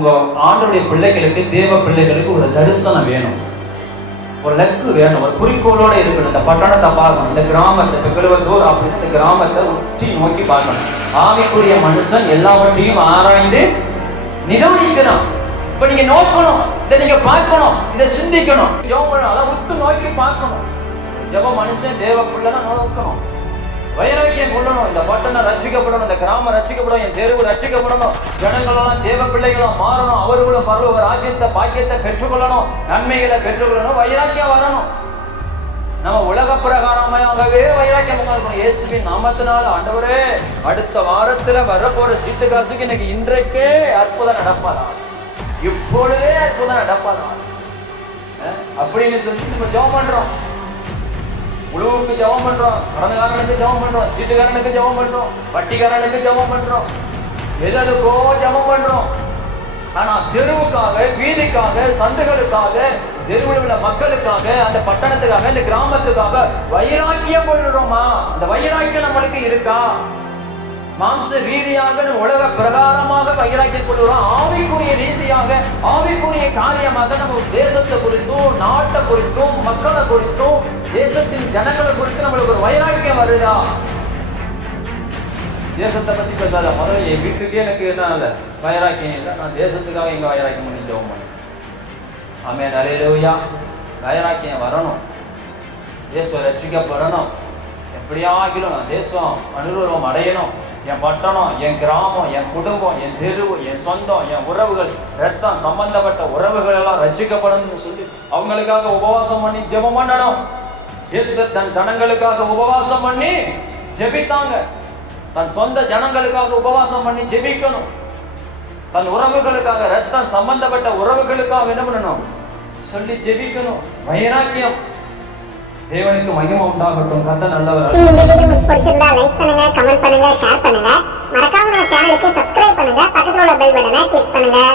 உங்க ஆண்டவருடைய பிள்ளைகளுக்கு, தேவ பிள்ளைகளுக்கு ஒரு தரிசனம் வேணும், ஒரு லக்கு வேணும், ஒரு குறிக்கோளோட இருக்கணும். இந்த பட்டணத்தை பார்க்கணும், இந்த கிராமத்தை, இப்ப கிழவத்தூர் அப்படின்னு இந்த கிராமத்தை உற்றி நோக்கி பார்க்கணும். ஆவிக்குரிய மனுஷன் எல்லாவற்றையும் ஆராய்ந்து நிதானிக்கணும். இப்ப நீங்க நோக்கணும், இதை நீங்க பார்க்கணும், இதை சிந்திக்கணும், ஜெபம் உத்து நோக்கி பார்க்கணும். ஜெப மனுஷன் தேவ பிள்ளைதான் நோக்கணும், வைராக்கியம் கொள்ளணும். இந்த பட்டணம் ரட்சிக்கப்படணும், இந்த கிராமம் ரட்சிக்கப்படணும், என் தெருவு ரட்சிக்கப்படணும், ஜனங்களெல்லாம் தேவ பிள்ளைகளும் மாறணும், அவர்களும் பரலோக ராஜ்யத்தை பாக்கியத்தை பெற்றுக்கொள்ளணும், நன்மைகளை பெற்றுக்கொள்ளணும், வைராக்கியம் வரணும். நம்ம உலக பிரகாரமாகவே வைராக்கியம் இருக்கணும். இயேசுவின் நாமத்தினால ஆண்டவரே அடுத்த வாரத்துல வரப்போற சீட்டு காசுக்கு இன்னைக்கு இன்றைக்கே அற்புதம் நடப்பாதா, இப்பொழுதே அற்புதம் நடப்பாதா அப்படின்னு சொல்லி நம்ம ஜெபம் பண்றோம். உழவுக்கு ஜெபம் பண்றோம், கடன்காரனுக்கு ஜெபம் பண்றோம், சீட்டுக்காரனுக்கு ஜெபம் பண்றோம், வட்டிக்காரனுக்கு ஜெபம் பண்றோம், எதற்கோ ஜெபம் பண்றோம். ஆனா தெருவுக்காக, வீதிக்காக, சந்துகளுக்காக, தெருவில் உள்ள மக்களுக்காக, அந்த பட்டணத்துக்காக, இந்த கிராமத்துக்காக வைராக்கியம் கொள்ளுறோமா? அந்த வைராக்கியம் நம்மளுக்கு இருக்கா? மாம்ச ரீதியாக உலக பிரகாரமாக வைராக்கியம் கொள்ளுறோம், ஆவிக்குரிய ரீதியாக, ஆவிக்குரிய காரியமாக நம்ம தேசத்தை குறித்தும், நாட்டை குறித்தும், மக்களை குறித்தும், தேசத்தின் ஜனங்களை குறித்து நம்மளுக்கு ஒரு வைராக்கியம் வருதா? தேசத்தை பத்தி பேசாத, முதல்ல என் வீட்டுக்கே எனக்கு என்ன இல்லை, வைராக்கியம் இல்லை, நான் தேசத்துக்காக எங்க வைராக்கியம் பண்ணி ஜெபம் பண்ணேன். ஆமென், அல்லேலூயா. வைராக்கியம் வரணும், தேசம் ரட்சிக்கப்படணும், எப்படியாகிலும் நான் தேசம் அனுபவம் அடையணும். என் பட்டணம், என் கிராமம், என் குடும்பம், என் தெருவு, என் சொந்தம், என் உறவுகள், ரத்தம் சம்பந்தப்பட்ட உறவுகள் எல்லாம் ரட்சிக்கப்படணும்னு சொல்லி அவங்களுக்காக உபவாசம் பண்ணி ஜெபம் பண்ணணும். இயேசு தன் ஜனங்களுக்காக உபவாசம் பண்ணி ஜெபித்தாங்க. தன் சொந்த ஜனங்களுக்காக உபவாசம் பண்ணி ஜெபிக்கணும். தன் உறவுகளுக்காக, ரத்தம் சம்பந்தப்பட்ட உறவுகளுக்காக என்ன பண்ணணும் சொல்லி ஜெபிக்கணும். வைராக்கியம். தேவனுக்கு மகிமை உண்டாகட்டும். கர்த்தர் நல்லவர். இந்த வீடியோ உங்களுக்கு பிடிச்சிருந்தா லைக் பண்ணுங்க, கமெண்ட் பண்ணுங்க, ஷேர் பண்ணுங்க. மறக்காம நம்ம சேனலுக்கு சப்ஸ்கிரைப் பண்ணுங்க. பக்கத்துல உள்ள பெல் பட்டனை கிளிக் பண்ணுங்க.